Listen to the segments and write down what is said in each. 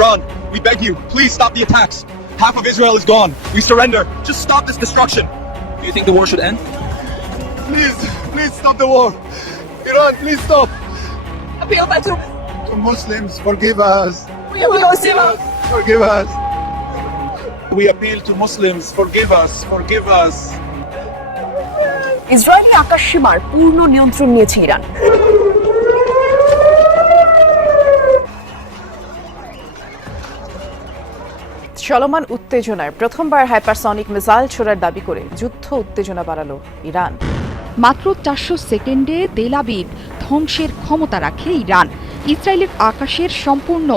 Tehran, we beg you, please stop the attacks. Half of Israel is gone. We surrender. Just stop this destruction. Do you think the war should end? Please, please stop the war. Iran, please stop. appeal to To Muslims, forgive us. forgive us. We appeal to Muslims, forgive us, forgive us. Israeli আকাশ সীমার পূর্ণ নিয়ন্ত্রণ নিয়েছে Iran চলমান উত্তেজনায় প্রথমবার hypersonic missile ছোড়ার দাবি করে যুদ্ধ উত্তেজনা বাড়ালো ইরান। মাত্র চারশো সেকেন্ডে তেলাবিদ ধ্বংসের ক্ষমতা রাখে ইরান। ইসরায়েলের আকাশের সম্পূর্ণ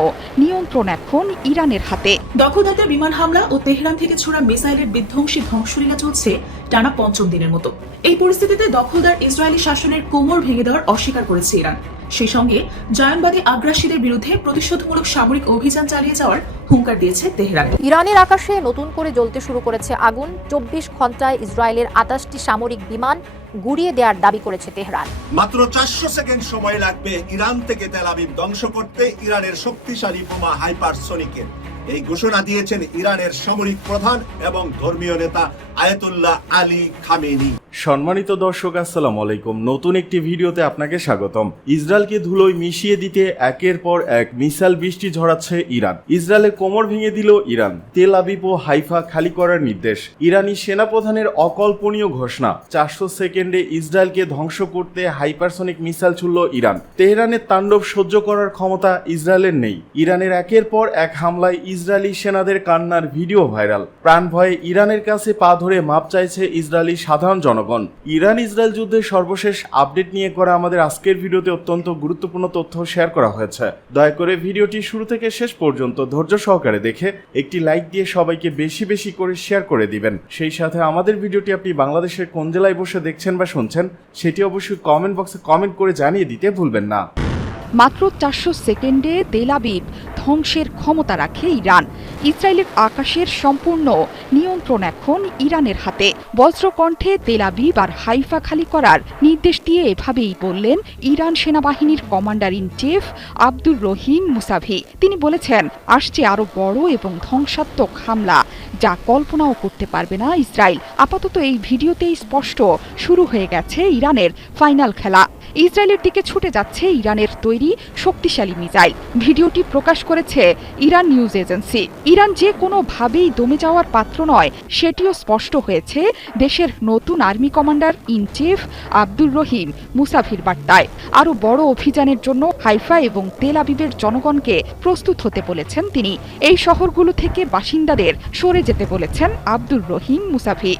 নিয়ন্ত্রণ এখন ইরানের হাতে। দখলদারদের বিমান হামলা ও তেহরান থেকে ছোড়া মিসাইলের বিধ্বংসী ধ্বংসলীলা চলছে টানা পঞ্চম দিনের মতো। এই পরিস্থিতিতে দখলদার ইসরায়েলি শাসনের কোমর ভেঙে দেওয়ার অস্বীকার করেছে ইরান। সেই সঙ্গে জায়নবাদী আগ্রাসীদের বিরুদ্ধে প্রতিশোধমূলক সামরিক অভিযান চালিয়ে যাওয়ার হুঙ্কার দিয়েছে তেহরান। ইরানের আকাশে নতুন করে জ্বলতে শুরু করেছে আগুন। চব্বিশ ঘন্টায় ইসরায়েলের আটাশটি সামরিক বিমান গুড়িয়ে দেওয়ার দাবি করেছে তেহরান। মাত্র চারশো সেকেন্ড সময় লাগবে ইরান থেকে তেলাবিব ধ্বংস করতে ইরানের শক্তিশালী বোমা হাইপারসনিকের। এই ঘোষণা দিয়েছেন ইরানের সামরিক প্রধান এবং ধর্মীয় নেতা আয়াতুল্লাহ আলী খামেনি। সম্মানিত দর্শক, আসসালামু আলাইকুম। নতুন একটি ভিডিওতে আপনাকে স্বাগতম। ইসরায়েলকে ধুলোয় মিশিয়ে দিতে একের পর এক মিসাইল বৃষ্টি ঝরাচ্ছে ইরান। ইসরায়েলের কোমর ভেঙে দিল ইরান। তেল আবিব ও হাইফা খালি করার নির্দেশ। ইরানি সেনাপ্রধানের অকল্পনীয় ঘোষণা। চারশো সেকেন্ডে ইসরায়েলকে ধ্বংস করতে হাইপারসনিক মিসাইল ছুড়ল ইরান। তেহরানের তাণ্ডব সহ্য করার ক্ষমতা ইসরায়েলের নেই। ইরানের একের পর এক হামলায় ইসরায়েলি সেনাদের কান্নার ভিডিও ভাইরাল। প্রাণ ভয়ে ইরানের কাছে পা ধরে মাপ চাইছে ইসরায়েলি সাধারণ জনগণ। ইরান ইসরায়েল যুদ্ধের সর্বশেষ আপডেট নিয়ে করা আমাদের আজকের ভিডিওতে অত্যন্ত গুরুত্বপূর্ণ তথ্য শেয়ার করা হয়েছে। দয়া করে ভিডিওটি শুরু থেকে শেষ পর্যন্ত ধৈর্য সহকারে দেখে একটি লাইক দিয়ে সবাইকে বেশি বেশি করে শেয়ার করে দিবেন। সেই সাথে আমাদের ভিডিওটি আপনি বাংলাদেশের কোন জেলায় বসে দেখছেন বা শুনছেন, সেটি অবশ্যই কমেন্ট বক্সে কমেন্ট করে জানিয়ে দিতে ভুলবেন না। মাত্র চারশো সেকেন্ডে তেলাবিব ধ্বংসের ক্ষমতা রাখে ইরান। ইসরায়েলের আকাশের সম্পূর্ণ নিয়ন্ত্রণ এখন ইরানের হাতে। বজ্রকণ্ঠে তেলাবিব আর হাইফা খালি করার নির্দেশ দিয়ে এভাবেই বললেন ইরান সেনাবাহিনীর commander in chief Abdur Rahim Mousavi. তিনি বলেছেন, আসছে আরও বড় এবং ধ্বংসাত্মক হামলা, যা কল্পনাও করতে পারবে না ইসরায়েল। আপাতত এই ভিডিওতেই স্পষ্ট শুরু হয়ে গেছে ইরানের ফাইনাল খেলা। ইসরায়েলের দিকে ছুটে যাচ্ছে ইরানের তৈরি শক্তিশালী মিসাইল। ভিডিওটি প্রকাশ করেছে ইরান নিউজ এজেন্সি। ইরান যে কোনোভাবেই দমে যাওয়ার পাত্র নয়, সেটিও স্পষ্ট হয়েছে দেশের নতুন army commander in chief Abdur Rahim মুসাফির বার্তায়। আরও বড় অভিযানের জন্য হাইফা এবং তেল আবিবের জনগণকে প্রস্তুত হতে বলেছেন তিনি। এই শহরগুলো থেকে বাসিন্দাদের সরে যেতে বলেছেন আব্দুর রহিম মুসাফি।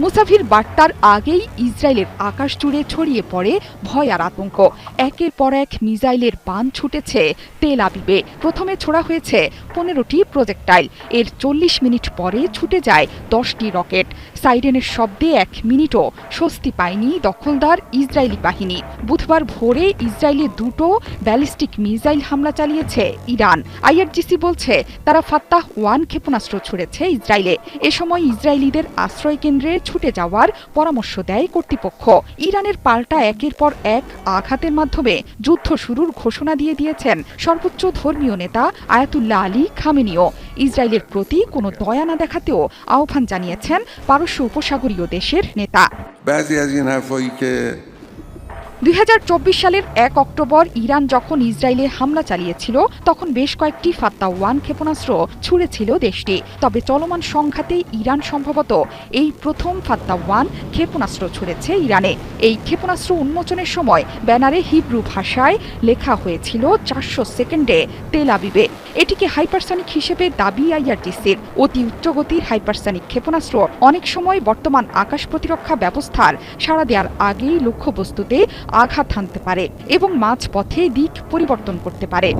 মুসাফির বার্তার আগেই ইসরায়েলের আকাশ জুড়ে ছড়িয়ে পড়ে ভয় আর আতঙ্ক। একের পর এক মিসাইলের বান ছুটেছে তেল আবিবে। প্রথমে ছোড়া হয়েছে পনেরোটি প্রজেক্টাইল। এর চল্লিশ মিনিট পরে ছুটে যায় দশটি রকেট। সাইরেনের শব্দে এক মিনিটও স্বস্তি পায়নি দখলদার ইসরায়েলি বাহিনী। বুধবার ভোরে ইসরায়েলে দুটো ব্যালিস্টিক মিসাইল হামলা চালিয়েছে ইরান। আইআরজিসি বলছে, তারা ফাত্তাহ ওয়ান ক্ষেপণাস্ত্র ছুড়েছে ইসরায়েলে। এ সময় ইসরায়েলিদের আশ্রয় কেন্দ্রে ছুটে যাওয়ার পরামর্শ দেয় কর্তৃপক্ষ। ইরানের পাল্টা একের পর এক আঘাতের মাধ্যমে যুদ্ধ শুরুর ঘোষণা দিয়ে দিয়েছেন সর্বোচ্চ ধর্মীয় নেতা আয়াতুল্লাহ আলী খামেনিও। ইসরায়েলের প্রতি কোনো দয়া না দেখাতেও আহ্বান জানিয়েছেন পারস্য উপসাগরীয় দেশের নেতা। দুই হাজার চব্বিশ সালের এক অক্টোবর ইরান যখন ইসরায়েলে হামলা চালিয়েছিল, তখন বেশ কয়েকটি ফাত্তা ওয়ান ক্ষেপণাস্ত্র ছুড়েছিল দেশটি। তবে চলমান সংঘাতে ইরান সম্ভবত এই প্রথম ফাত্তা ওয়ান ক্ষেপণাস্ত্র ছুড়েছে ইরানে। এই ক্ষেপণাস্ত্র উন্মোচনের সময় ব্যানারে হিব্রু ভাষায় লেখা হয়েছিল, চারশো সেকেন্ডে তেল আবিবে। এটিকে হাইপারসনিক হিসেবে দাবি আইআরটিসির অতি উচ্চগতির হাইপারসনিক ক্ষেপণাস্ত্র। অনেক সময় বর্তমান আকাশ প্রতিরক্ষা ব্যবস্থার সাড়া দেওয়ার আগেই লক্ষ্যবস্তুতে আঘাত হানতে পারে এবং মাঝপথে দিক পরিবর্তন করতে পারে।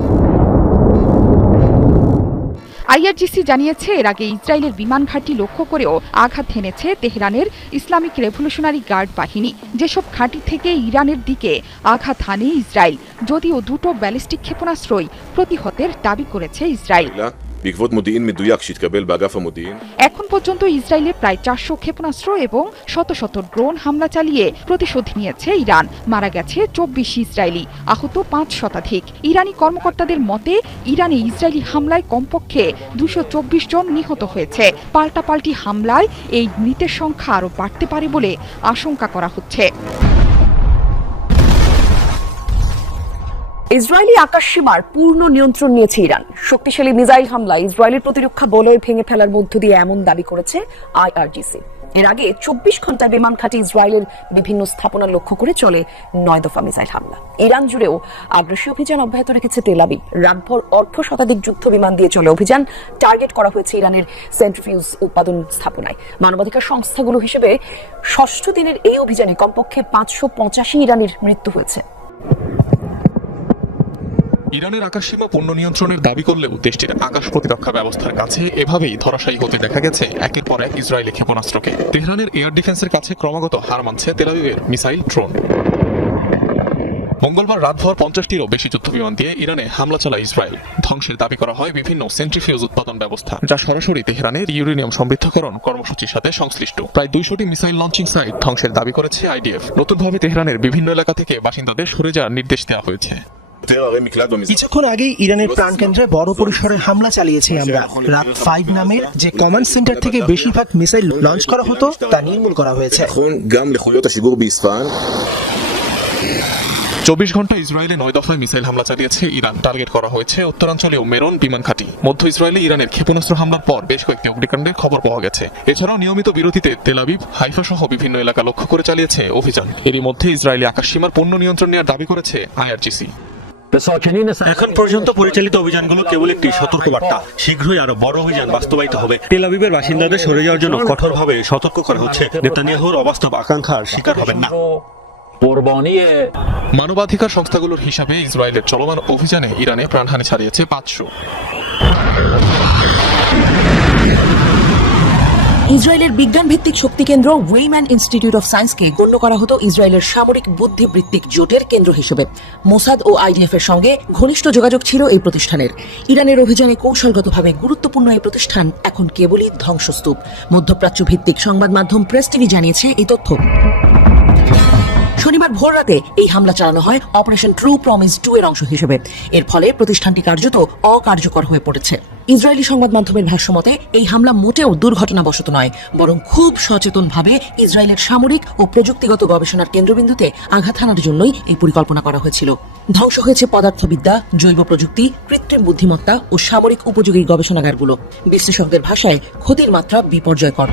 আইআরজিসি জানিয়েছে, এর আগে ইসরায়েলের বিমান ঘাঁটি লক্ষ্য করেও আঘাত হেনেছে তেহরানের ইসলামিক রেভলিউশনারি গার্ড বাহিনী। যেসব ঘাঁটি থেকে ইরানের দিকে আঘাত হানে ইসরায়েল, যদিও দুটো ব্যালিস্টিক ক্ষেপণাস্ত্রই প্রতিহতের দাবি করেছে ইসরায়েল। בעקבות מודיעין מדויק שהתקבל באגף המודיעין. এখন পর্যন্ত ইসরায়েলে প্রায় চারশো ক্ষেপণাস্ত্র এবং শত শত ড্রোন হামলা চালিয়ে প্রতিশোধ নিয়েছে ইরান মারা গেছে চব্বিশ ইসরায়েলি আহত পাঁচ শতাধিক ইরানি কর্মকর্তাদের মতে ইরানে ইসরায়েলি হামলায় কমপক্ষে দুশো চব্বিশ জন নিহত হয়েছে পাল্টাপাল্টি হামলায় এই মৃতের সংখ্যা আরও বাড়তে পারে বলে আশঙ্কা করা হচ্ছে ইসরায়েলি আকাশ সীমার পূর্ণ নিয়ন্ত্রণ নিয়েছে ইরান। শক্তিশালী মিসাইল হামলা ইসরায়েলের প্রতিরক্ষা বলয় ভেঙে ফেলার মধ্য দিয়ে এমন দাবি করেছে আইআরজিসি। এর আগে চব্বিশ ঘণ্টা বিমান ঘাঁটি ইসরায়েলের বিভিন্ন স্থাপনা লক্ষ্য করে চলে নয় দফা মিসাইল হামলা। ইরান জুড়েও আগ্রাসী অভিযান অব্যাহত রেখেছে তেলাবি রাতভর অর্ধ শতাধিক যুদ্ধ বিমান দিয়ে চলে অভিযান টার্গেট করা হয়েছে ইরানের সেন্ট্রিফিউজ উৎপাদন স্থাপনায়। মানবাধিকার সংস্থাগুলো হিসেবে ষষ্ঠ দিনের এই অভিযানে কমপক্ষে পাঁচশো পঁচাশি ইরানির মৃত্যু হয়েছে। ইরানের আকাশসীমা পণ্য নিয়ন্ত্রণের দাবি করলেও দেশটির আকাশ প্রতিরক্ষা ব্যবস্থার কাছে এভাবেই ধরাশায়ী হতে দেখা গেছে একের পর এক ইসরায়েলি ক্ষেপণাস্ত্রকে। তেহরানের এয়ার ডিফেন্সের কাছে ক্রমাগত হার মানছে তেলাবিবের মিসাইল ড্রোন। মঙ্গলবার রাতভর পঞ্চাশটিরও বেশি যুদ্ধ বিমান দিয়ে ইরানে হামলা চালায় ইসরায়েল। ধ্বংসের দাবি করা হয় বিভিন্ন সেন্ট্রিফিউজ উৎপাদন ব্যবস্থা, যা সরাসরি তেহরানের ইউরেনিয়াম সমৃদ্ধকরণ কর্মসূচির সাথে সংশ্লিষ্ট। প্রায় দুইশোটি মিসাইল লঞ্চিং সাইট ধ্বংসের দাবি করেছে আইডিএফ। নতুনভাবে তেহরানের বিভিন্ন এলাকা থেকে বাসিন্দাদের সরে যাওয়ার নির্দেশ দেওয়া হয়েছে। কিছুক্ষণ আগে ইরানের প্রাণ কেন্দ্রে বড় পরিসরে হামলা চালিয়েছি আমরা। রাত ফাইভ নামের যে কমান্ড সেন্টার থেকে বেশিরভাগ মিসাইল লঞ্চ করা হতো তা নির্মূল করা হয়েছে। চব্বিশ ঘণ্টা ইসরায়েলে নয় দফায় মিসাইল হামলা চালিয়েছে ইরান। টার্গেট করা হয়েছে উত্তরাঞ্চলীয় মেরন বিমান খাটি মধ্য ইসরায়েলে ইরানের ক্ষেপণাস্ত্র হামলার পর বেশ কয়েকটি অগ্নিকাণ্ডের খবর পাওয়া গেছে। এছাড়াও নিয়মিত বিরতিতে তেলাবিব হাইফা সহ বিভিন্ন এলাকা লক্ষ্য করে চালিয়েছে অভিযান। এরই মধ্যে ইসরায়েলি আকাশ সীমার পণ্য নিয়ন্ত্রণ নেওয়ার দাবি করেছে আইআরজিসি। এখন পর্যন্ত পরিচালিত অভিযানগুলো কেবল একটি সতর্কবার্তা। শীঘ্রই আরও বড় অভিযান বাস্তবায়িত হবে। তেল আবিবের বাসিন্দাদের সরে যাওয়ার জন্য কঠোরভাবে সতর্ক করা হচ্ছে। নেতানিয়াহুর অবাস্তব আকাঙ্ক্ষার শিকার হবেন না। মানবাধিকার সংস্থাগুলোর হিসাবে ইসরায়েলের চলমান অভিযানে ইরানে প্রাণহানি ছাড়িয়েছে পাঁচশো। ইসরায়েলের বিজ্ঞান ভিত্তিক শক্তি কেন্দ্র ওয়েম্যান ইনস্টিটিউট অফ সায়েন্সকে গণ্য করা হতো ইসরায়েলের সামরিক বুদ্ধিবৃত্তিক জোটের কেন্দ্র হিসেবে। মোসাদ ও আইডিএফ এর সঙ্গে ঘনিষ্ঠ যোগাযোগ ছিল এই প্রতিষ্ঠানের। ইরানের অভিযানে কৌশলগতভাবে গুরুত্বপূর্ণ এই প্রতিষ্ঠান এখন কেবলই ধ্বংসস্তূপ। মধ্যপ্রাচ্য ভিত্তিক সংবাদ মাধ্যম প্রেস টিভি জানিয়েছে এই তথ্য। শনিবার ভোর রাতে এই হামলা চালানো হয় অপারেশন ট্রু প্রমিস টু এর অংশ হিসেবে। এর ফলে প্রতিষ্ঠানটি কার্যত অকার্যকর হয়ে পড়েছে। ইসরায়েলি সংবাদ মাধ্যমের ভাষ্যমতে এই হামলা মোটেও দুর্ঘটনাবশত নয়, বরং খুব সচেতনভাবে ইসরায়েলের সামরিক ও প্রযুক্তিগত গবেষণার কেন্দ্রবিন্দুতে আঘাত হানার জন্যই এই পরিকল্পনা করা হয়েছিল। ধ্বংস হয়েছে পদার্থবিদ্যা, জৈব প্রযুক্তি, কৃত্রিম বুদ্ধিমত্তা ও সামরিক উপযোগী গবেষণাগারগুলো। বিশ্লেষকদের ভাষায় ক্ষতির মাত্রা বিপর্যয়কর।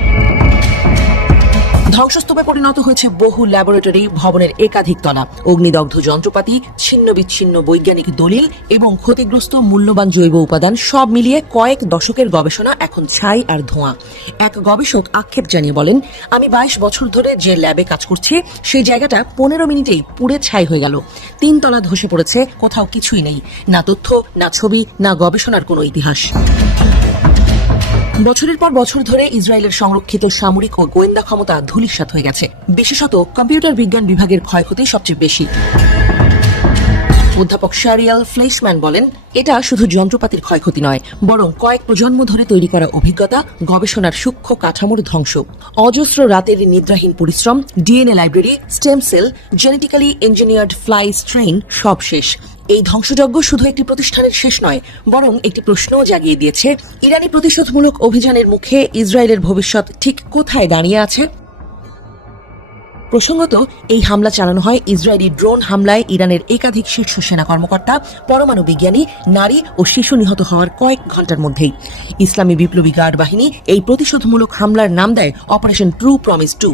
ধ্বংসস্তূপে পরিণত হয়েছে বহু ল্যাবরেটরি ভবনের একাধিক তলা। অগ্নিদগ্ধ যন্ত্রপাতি ছিন্ন বিচ্ছিন্ন বৈজ্ঞানিক দলিল এবং ক্ষতিগ্রস্ত মূল্যবান জৈব উপাদান সব মিলিয়ে কয়েক দশকের গবেষণা এখন ছাই আর ধোঁয়া। এক গবেষক আক্ষেপ জানিয়ে বলেন, আমি বাইশ বছর ধরে যে ল্যাবে কাজ করছি, সেই জায়গাটা পনেরো মিনিটেই পুড়ে ছাই হয়ে গেল। তিন তলা ধসে পড়েছে, কোথাও কিছুই নেই। না তথ্য, না ছবি, না গবেষণার কোনো ইতিহাস। বছরের পর বছর ধরে ইসরায়েলের সংরক্ষিত সামরিক ও গোয়েন্দা ক্ষমতা ধূলিসাৎ হয়ে গেছে। বিশেষত কম্পিউটার বিজ্ঞান বিভাগের ক্ষয়ক্ষতি সবচেয়ে বেশি। অধ্যাপক শারিয়াল ফ্লেশম্যান বলেন, এটা শুধু যন্ত্রপাতির ক্ষয়ক্ষতি নয়, বরং কয়েক প্রজন্ম ধরে তৈরি করা অভিজ্ঞতা গবেষণার সূক্ষ্ম কাঠামোর ধ্বংস। অজস্র রাতের নিদ্রাহীন পরিশ্রম, DNA library, stem cell, genetically engineered fly strain সব শেষ। এই ধ্বংসযজ্ঞ শুধু একটি প্রতিষ্ঠানের শেষ নয়, বরং একটি প্রশ্নও জাগিয়ে দিয়েছে, ইরানি প্রতিশোধমূলক অভিযানের মুখে ইসরায়েলের ভবিষ্যৎ ঠিক কোথায় দাঁড়িয়ে আছে? প্রসঙ্গত, এই হামলা চালানো হয় ইসরায়েলি ড্রোন হামলায় ইরানের একাধিক শীর্ষ সেনা কর্মকর্তা, পরমাণু বিজ্ঞানী, নারী ও শিশু নিহত হওয়ার কয়েক ঘণ্টার মধ্যেই। ইসলামী বিপ্লবী গার্ড বাহিনী এই প্রতিশোধমূলক হামলার নাম দেয় অপারেশন ট্রু প্রমিস টু।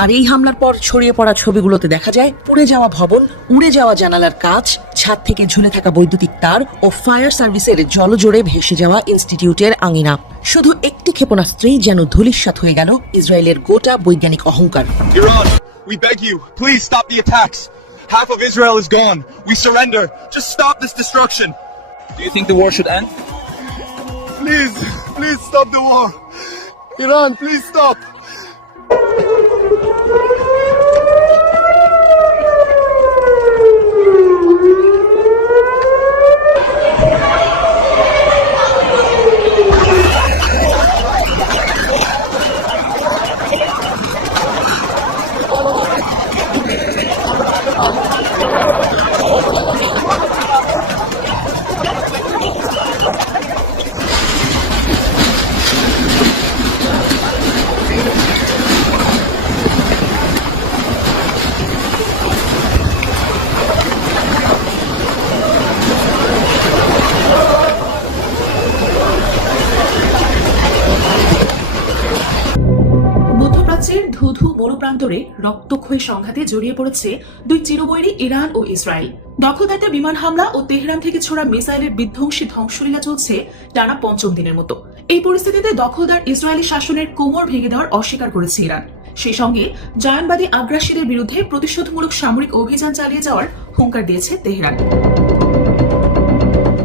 আর এই হামলার পর ছড়িয়ে পড়া ছবিগুলোতে দেখা যায় পুড়ে যাওয়া ভবন উড়ে যাওয়া জানালার কাজ ছাদ থেকে ঝুলে থাকা বৈদ্যুতিক তার ও ফায়ার সার্ভিসের জলজোড়ে ভেসে যাওয়া ইনস্টিটিউটের আঙিনা। শুধু একটি ক্ষেপণাস্ত্রী যেন ধুলিস্বাত হয়ে গেল ইসরায়েলের গোটা বৈজ্ঞানিক অহংকার। Half of Israel is gone. We stop this destruction. Do you think the war should মধ্যন্তরে রক্তক্ষয়ী সংঘাতে জড়িয়ে পড়েছে দুই চিরবৈরী ইরান ও ইসরায়েল। দখলদারিতে বিমান হামলা ও তেহরান থেকে ছোড়া মিসাইলের বিধ্বংসী ধ্বংসলীলা চলছে টানা পঞ্চম দিনের মতো। এই পরিস্থিতিতে দখলদার ইসরায়েলি শাসনের কোমর ভেঙে দেওয়ার অস্বীকার করেছে ইরান। সেই সঙ্গে জায়নবাদী আগ্রাসীদের বিরুদ্ধে প্রতিশোধমূলক সামরিক অভিযান চালিয়ে যাওয়ার হুঙ্কার দিয়েছে তেহরান।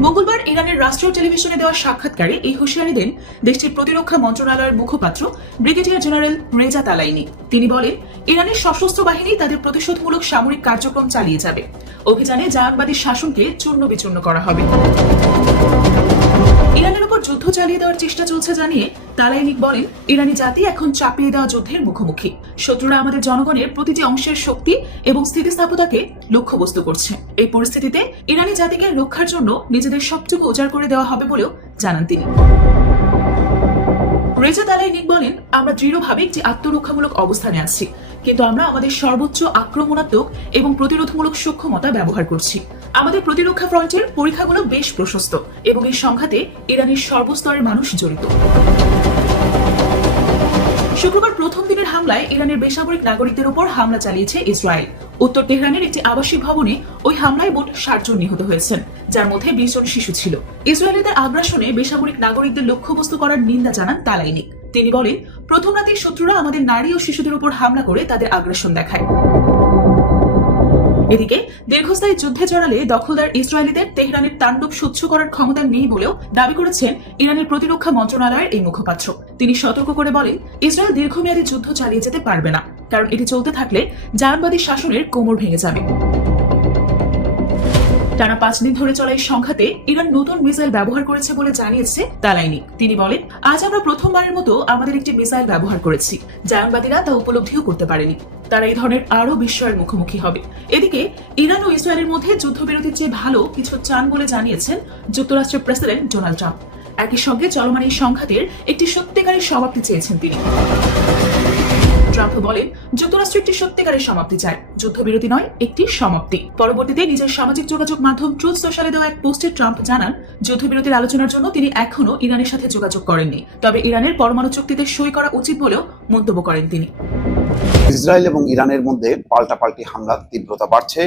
মঙ্গলবার ইরানের রাষ্ট্রীয় টেলিভিশনে দেওয়া সাক্ষাৎকারে এই হুঁশিয়ারি দেন দেশটির প্রতিরক্ষা মন্ত্রণালয়ের মুখপাত্র ব্রিগেডিয়ার জেনারেল রেজা তালাইনি। তিনি বলেন, ইরানের সশস্ত্র বাহিনী তাদের প্রতিশোধমূলক সামরিক কার্যক্রম চালিয়ে যাবে। অভিযানে জাহানবাদী শাসনকে চূর্ণ বিচূর্ণ করা হবে। ইরানের উপর যুদ্ধ চালিয়ে দেওয়ার চেষ্টা চলছে জানিয়ে তালাইনিক বলেন, ইরানি জাতি এখন চাপিয়ে দেওয়া যুদ্ধের মুখোমুখি। শত্রুরা আমাদের জনগণের প্রতিটি অংশের শক্তি এবং স্থিতিস্থাপকতাকে লক্ষ্যবস্তু করছে। এই পরিস্থিতিতে ইরানি জাতিকে রক্ষার জন্য নিজেদের সবটুকু উজাড় করে দেওয়া হবে বলেও জানান তিনি। রেজা তালাইনিক বলেন, আমরা দৃঢ়ভাবে একটি আত্মরক্ষামূলক অবস্থানে আছি, কিন্তু আমরা আমাদের সর্বোচ্চ আক্রমণাত্মক এবং প্রতিরোধমূলক সক্ষমতা ব্যবহার করছি। আমাদের প্রতিরক্ষা ফ্রন্টের পরীক্ষাগুলো বেশ প্রশস্ত এবং এই সংঘাতে ইরানের সর্বস্তরের মানুষ জড়িত। শুক্রবার প্রথম দিনের হামলায় ইরানের বেসামরিক নাগরিকদের উপর হামলা চালিয়েছে ইসরায়েল। উত্তর তেহরানের একটি আবাসিক ভবনে ওই হামলায় মোট ষাট জন নিহত হয়েছেন, যার মধ্যে বিশ জন শিশু ছিল। ইসরায়েলিদের আগ্রাসনে বেসামরিক নাগরিকদের লক্ষ্যবস্তু করার নিন্দা জানান তালাইনিক। তিনি বলেন, প্রথম রাতেই শত্রুরা আমাদের নারী ও শিশুদের উপর হামলা করে তাদের আগ্রাসন দেখায়। এদিকে দীর্ঘস্থায়ী যুদ্ধে জড়ালে দখলদার ইসরায়েলিদের তেহরানের তাণ্ডব সহ্য করার ক্ষমতা নেই বলেও দাবি করেছেন ইরানের প্রতিরক্ষা মন্ত্রণালয়ের এই মুখপাত্র। তিনি সতর্ক করে বলেন, ইসরায়েল দীর্ঘমেয়াদী যুদ্ধ চালিয়ে যেতে পারবে না, কারণ এটি চলতে থাকলে জায়নবাদী শাসনের কোমর ভেঙে যাবে। টানা পাঁচ দিন ধরে চলা এই সংঘাতে ইরান নতুন মিসাইল ব্যবহার করেছে বলে জানিয়েছে তালাইনি। তিনি বলেন, আজ আমরা প্রথমবারের মতো আমাদের একটি মিসাইল ব্যবহার করেছি জায়নবাদীরা তা উপলব্ধিও করতে পারেনি। তারা এই ধরনের আরও বিস্ময়ের মুখোমুখি হবে। এদিকে ইরান ও ইসরায়েলের মধ্যে যুদ্ধবিরতির চেয়ে ভালো কিছু চান বলে জানিয়েছেন যুক্তরাষ্ট্রের প্রেসিডেন্ট ডোনাল্ড ট্রাম্প। একই সঙ্গে চলমান এই সংঘাতের একটি সত্যিকারের সমাপ্তি চেয়েছেন তিনি। ট্রাম্প বলেন, যুক্তরাষ্ট্র একটি সত্যিকারের সমাপ্তি চায়। যুদ্ধবিরতি নয়, একটি সমাপ্তি। পরবর্তীতে নিজের সামাজিক যোগাযোগ মাধ্যম ট্রুথ সোশ্যালে দেওয়া এক পোস্টে ট্রাম্প জানান, যুদ্ধবিরতির আলোচনার জন্য তিনি এখনও ইরানের সাথে যোগাযোগ করেননি। তবে ইরানের পরমাণু চুক্তিতে সই করা উচিত বলেও মন্তব্য করেন তিনি। ইসরায়েল এবং ইরানের মধ্যে পাল্টাপাল্টি হামলার তীব্রতা বাড়ছে,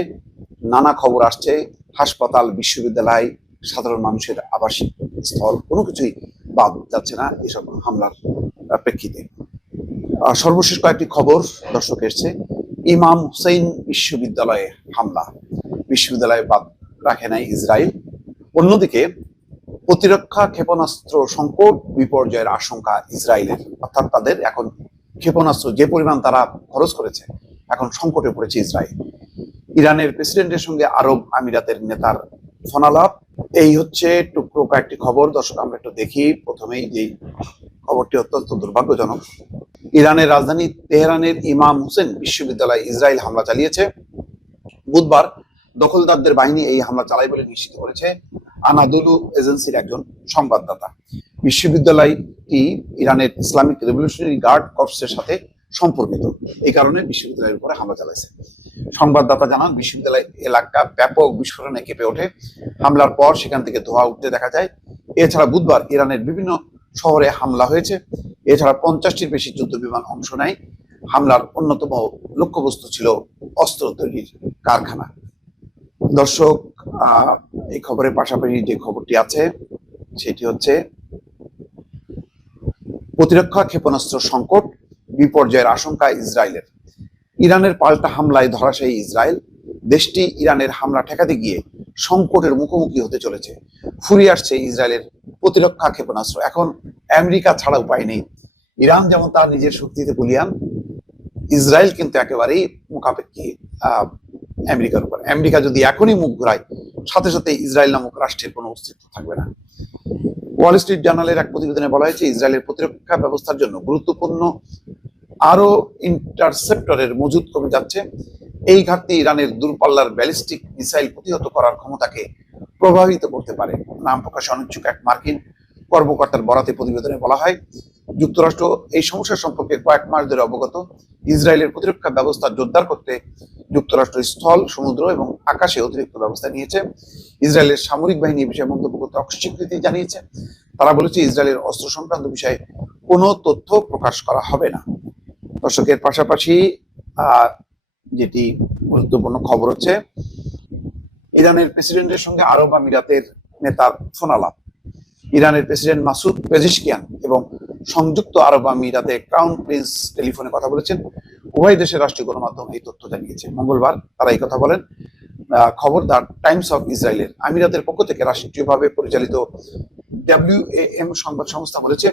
নানা খবর আসছে, হাসপাতাল, বিশ্ববিদ্যালয়, সাধারণ মানুষের আবাসিক স্থল, কোনো কিছুই বাদ যাচ্ছে না এসব হামলার প্রেক্ষিতে। সর্বশেষ কয়েকটি খবর দর্শক এসছে। ইমাম হুসেইন বিশ্ববিদ্যালয়ে হামলা। বিশ্ববিদ্যালয়ে বাদ রাখে নাই ইসরায়েল। অন্যদিকে, প্রতিরক্ষা ক্ষেপণাস্ত্র সংকট বিপর্যয়ের আশঙ্কা ইসরায়েলের, অর্থাৎ তাদের এখন ক্ষেপণাস্ত্র যে পরিমাণ তারা খরচ করেছে, এখন সংকটে পড়েছে ইসরায়েল। ইরানের প্রেসিডেন্টের সঙ্গে আরব আমিরাতের নেতার ফোনালাপ। এই হচ্ছে টুকরো কয়েকটি খবর। দর্শক, আমরা একটু দেখি। প্রথমেই যে খবরটি অত্যন্ত দুর্ভাগ্যজনক, ইরানের রাজধানী তেহরানের ইমাম হোসেন বিশ্ববিদ্যালয়ে ইসরায়েল হামলা চালিয়েছে। বুধবার দখলদারদের বাহিনী এই হামলা চালায় বলে নিশ্চিত করেছে আনাদুলু এজেন্সির একজন সংবাদদাতা। বিশ্ববিদ্যালয়টি ইরানের ইসলামিক রেভলিউশনারি গার্ড কর্পসের সাথে সম্পর্কিত। এই কারণে বিশ্ববিদ্যালয়ের উপরে হামলা চালাইছে। সংবাদদাতা জানান, বিশ্ববিদ্যালয় এলাকা ব্যাপক বিস্ফোরণে কেঁপে ওঠে। হামলার পর সেখান থেকে ধোঁয়া উঠতে দেখা যায়। এছাড়া বুধবার ইরানের বিভিন্ন শহরে হামলা হয়েছে। এছাড়া পঞ্চাশটির বেশি যুদ্ধ বিমান অংশ নেয়। হামলার অন্যতম লক্ষ্যবস্তু ছিল অস্ত্র তৈরির কারখানা। দর্শক এই খবরের পাশাপাশি যে খবরটি আছে সেটি হচ্ছে প্রতিরক্ষা ক্ষেপণাস্ত্র সংকট বিপর্যয়ের আশঙ্কা ইসরায়েলের। ইরানের পাল্টা হামলায় ধরাশায়ী ইসরায়েল দেশটি ইরানের হামলা ঠেকাতে গিয়ে সংকটের মুখোমুখি হতে চলেছে। ফুরিয়ে আসছে ইসরায়েলের প্রতিরক্ষা ক্ষেপণাস্ত্র। এখন আমেরিকা ছাড়া উপায় নেই। ইরান যেমন তার নিজের শক্তিতে বলিয়ান ইসরায়েল কিন্তু একেবারেই মুখাপেক্ষী আহ, আমেরিকার উপর। আমেরিকা যদি এখনই মুখ ঘুরায়, সাথে সাথে ইসরায়েল নামক রাষ্ট্রের কোনো অস্তিত্ব থাকবে না। ওয়াল স্ট্রিট জার্নালের এক প্রতিবেদনে বলা হয়েছে, ইসরায়েলের প্রতিরক্ষা ব্যবস্থার জন্য গুরুত্বপূর্ণ আরও ইন্টারসেপ্টরের মজুদ কমে যাচ্ছে। এই ঘাটতি ইরানের দূরপাল্লার ব্যালিস্টিক মিসাইল প্রতিহত করার ক্ষমতাকে প্রভাবিত করতে পারে। নাম প্রকাশে অনিচ্ছুক এক মার্কিন কর্মকর্তার বরাতে প্রতিবেদনে বলা হয়, যুক্তরাষ্ট্র এই সমস্যা সম্পর্কে কয়েক মাস ধরে অবগত। ইসরায়েলের প্রতিরক্ষা ব্যবস্থা জোরদার করতে যুক্তরাষ্ট্র স্থল, সমুদ্র এবং আকাশে অতিরিক্ত ব্যবস্থা নিয়েছে। ইসরায়েলের সামরিক বাহিনী বিষয়ে মন্তব্য করতে অস্বীকৃতি জানিয়েছে। তারা বলেছে, ইসরায়েলের অস্ত্র সংক্রান্ত বিষয়ে কোনো তথ্য প্রকাশ করা হবে না। দর্শকের পাশাপাশি যেটি গুরুত্বপূর্ণ খবর হচ্ছে, ইরানের প্রেসিডেন্টের সঙ্গে আরব আমিরাতের নেতার ফোনালাপ। ইরানের প্রেসিডেন্ট মাসুদ পেজিশকিয়ান এবং সংযুক্ত আরব আমিরাতে ক্রাউন প্রিন্স টেলিফোনে কথা বলেছেন। উভয় দেশের রাষ্ট্রীয় গণমাধ্যম এই তথ্য জানিয়েছে। মঙ্গলবার তারা এই কথা বলেন। আহ, খবর দ্য টাইমস অফ ইসরায়েলের। আমিরাতের পক্ষ থেকে রাষ্ট্রীয়ভাবে পরিচালিত ডাব্লিউ এম সংবাদ সংস্থা বলেছে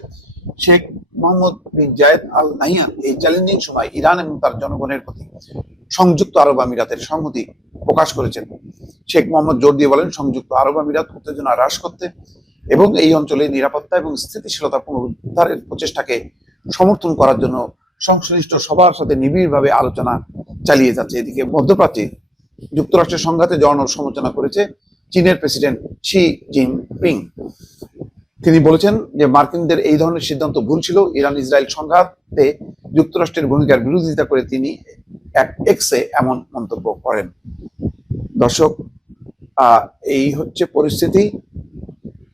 শেখ মোহাম্মদ বিন জায়েদ আল নাহিয়ান এই চ্যালেঞ্জিং সময় ইরান এবং তার জনগণের প্রতি সংযুক্ত আরব আমিরাতের সংহতি প্রকাশ করেছেন। শেখ মোহাম্মদ জোর দিয়ে বলেন সংযুক্ত আরব আমিরাত উত্তেজনা হ্রাস করতে এবং এই অঞ্চলে নিরাপত্তা এবং স্থিতিশীলতা পুনরুদ্ধারের প্রচেষ্টাকে সমর্থন করার জন্য সংশ্লিষ্ট সবার সাথে নিবিড়ভাবে আলোচনা চালিয়ে যাচ্ছে। এদিকে মধ্যপ্রাচ্যে যুক্তরাষ্ট্রের সংঘাতে জড়ানোর সমালোচনা করেছে চীনের প্রেসিডেন্ট শি জিনপিং। তিনি বলেছেন যে মার্কিনদের এই ধরনের সিদ্ধান্ত ভুল ছিল। ইরান ইসরায়েল সংঘাতে যুক্তরাষ্ট্রের ভূমিকার বিরোধিতা করে তিনি এক এক্সে এমন মন্তব্য করেন। দর্শক এই হচ্ছে পরিস্থিতি।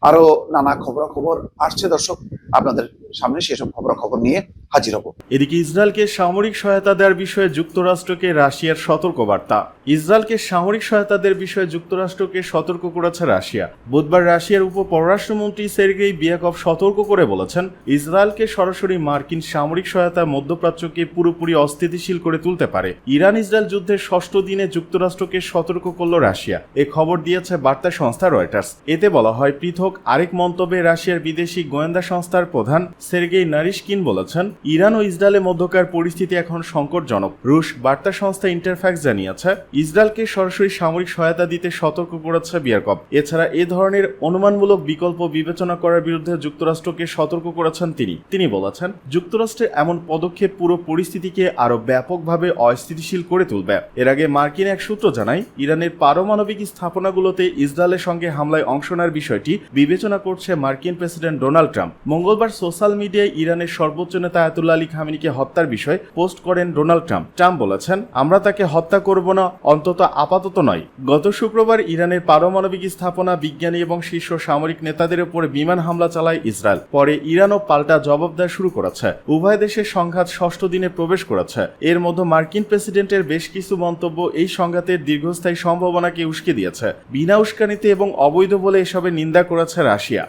আরও নানা খবরাখবর আসছে দর্শক। আপনাদের সামনে সেসব খবরাখবর নিয়ে হাজির হব। এদিকে ইসরায়েলকে সামরিক সহায়তা দেওয়ার বিষয়ে যুক্তরাষ্ট্রকে রাশিয়ার সতর্কবার্তা। ইসরায়েলকে সামরিক সহায়তা দেওয়ার বিষয়ে যুক্তরাষ্ট্রকে সতর্ক করেছে রাশিয়া। বুধবার রাশিয়ার উপ পররাষ্ট্রমন্ত্রী সের্গেই বিয়াকভ সতর্ক করে বলেছেন, ইসরায়েলকে সরাসরি মার্কিন সামরিক সহায়তা মধ্যপ্রাচ্যকে পুরোপুরি অস্থিতিশীল করে তুলতে পারে। ইরান ইসরায়েল যুদ্ধের ষষ্ঠ দিনে যুক্তরাষ্ট্রকে সতর্ক করল রাশিয়া। এ খবর দিয়েছে বার্তা সংস্থা রয়টার্স। এতে বলা হয়, পৃথক আরেক মন্তব্যে রাশিয়ার বিদেশি গোয়েন্দা সংস্থার প্রধান সের্গেই নারিশকিন বলেছেন, ইরান ও ইসরায়েলের মধ্যকার পরিস্থিতি এখন সংকটজনক। রুশ বার্তা সংস্থা ইন্টারফ্যাক্স জানিয়েছে, ইসরায়েলকে সরাসরি সামরিক সহায়তা দিতে সতর্ক করেছে বিয়ারকপ। এছাড়া এ ধরনের অনুমানমূলক বিকল্প বিবেচনা করার বিরুদ্ধে যুক্তরাষ্ট্রকে সতর্ক করেছেন তিনি। তিনি বলেছেন যুক্তরাষ্ট্রের এমন পদক্ষেপ পুরো পরিস্থিতিকে আরও ব্যাপকভাবে অস্থিতিশীল করে তুলবে। এর আগে মার্কিন এক সূত্র জানায়, ইরানের পারমাণবিক স্থাপনাগুলোতে ইসরায়েলের সঙ্গে হামলায় অংশ নেওয়ার বিষয়টি বিবেচনা করছে মার্কিন প্রেসিডেন্ট ডোনাল্ড ট্রাম্প। মঙ্গলবার সোশ্যাল মিডিয়ায় ইরানের সর্বোচ্চ নেতা আয়াতুল্লাহ আলী খামিনিকে হত্যার বিষয়ে পোস্ট করেন ডোনাল্ড ট্রাম্প। ট্রাম্প বলেছেন, আমরা তাকে হত্যা করব না, অন্তত আপাতত নয়। গত শুক্রবার ইরানের পারমাণবিক স্থাপনা, বিজ্ঞানী এবং শীর্ষ সামরিক নেতাদের উপর বিমান হামলা চালায় ইসরায়েল। পরে ইরানও পাল্টা জবাব দেওয়া শুরু করেছে। উভয় দেশের সংঘাত ষষ্ঠ দিনে প্রবেশ করেছে। এর মধ্যে মার্কিন প্রেসিডেন্টের বেশ কিছু মন্তব্য এই সংঘাতের দীর্ঘস্থায়ী সম্ভাবনাকে উস্কে দিয়েছে। বিনা উস্কানিতে এবং অবৈধ বলে এসবের নিন্দা করেছে রাশিয়া।